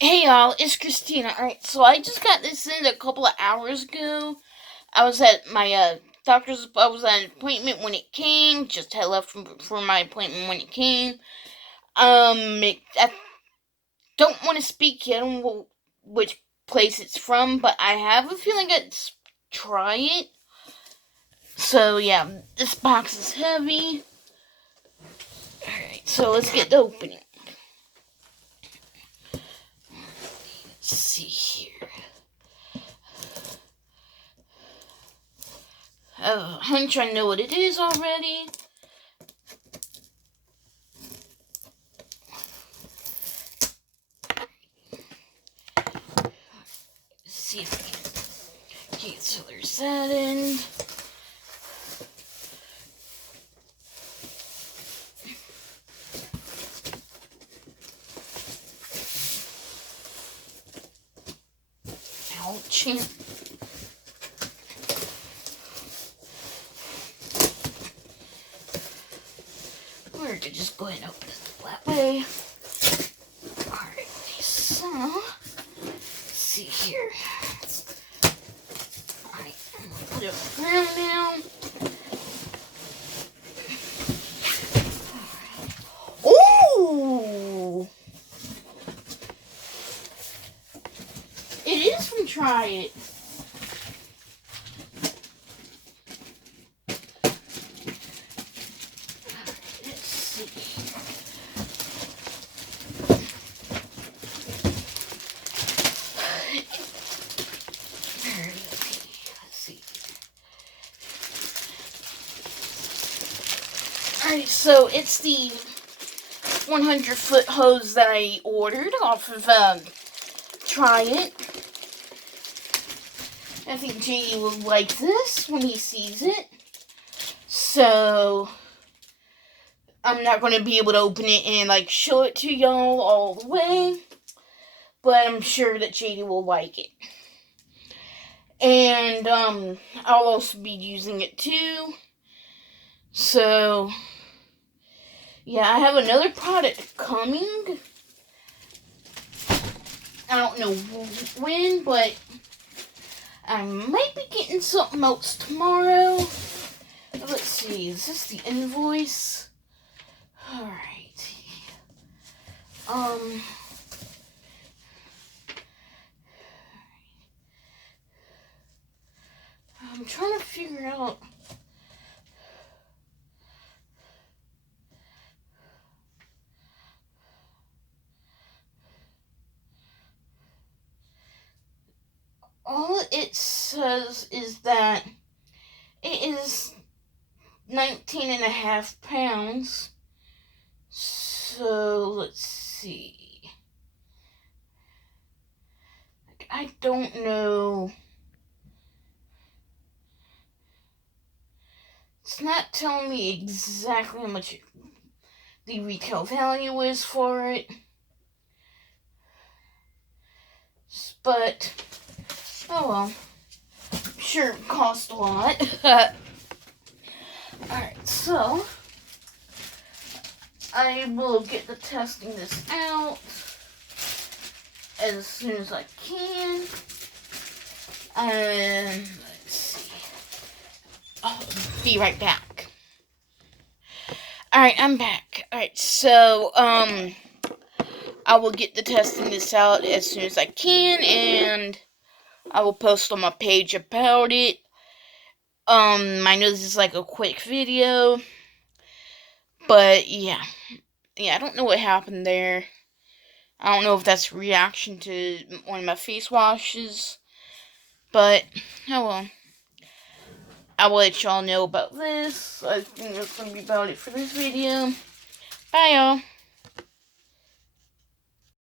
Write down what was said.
Hey y'all, it's Christina. Alright, so I just got this in a couple of hours ago. I was at my doctor's, I was at an appointment when it came, just had left for my appointment when it came. I don't want to speak yet on which place it's from, but I have a feeling it's Tryit. So yeah, this box is heavy. Alright, so let's get to opening. Let's see here. I have a hunch I know what it is already. Let's see if I can get so there's that in. Ouch. Or I could just go ahead and open it that way. Alright, so let's see here. Alright, I'm gonna put it around now. Ooh! It is from Tryit. Let's see. Alright, so it's the 100-foot hose that I ordered off of Tryit. I think JD will like this when he sees it. So I'm not going to be able to open it and like show it to y'all all the way, but I'm sure that JD will like it. And I'll also be using it too. So yeah, I have another product coming. I don't know when, but I might be getting something else tomorrow. Let's see, is this the invoice? Alright. I'm trying to figure out. All it says is that it is 19.5 pounds. So let's see. I don't know. It's not telling me exactly how much the retail value is for it. But, oh well. I'm sure it cost a lot. Alright, so I will get to testing this out as soon as I can. And let's see. I'll be right back. Alright, I'm back. Alright, so I will get to testing this out as soon as I can, and I will post on my page about it. I know this is like a quick video, but yeah, I don't know what happened there. I don't know if that's a reaction to one of my face washes, but oh well. I will let y'all know about this. I think that's going to be about it for this video. Bye, y'all.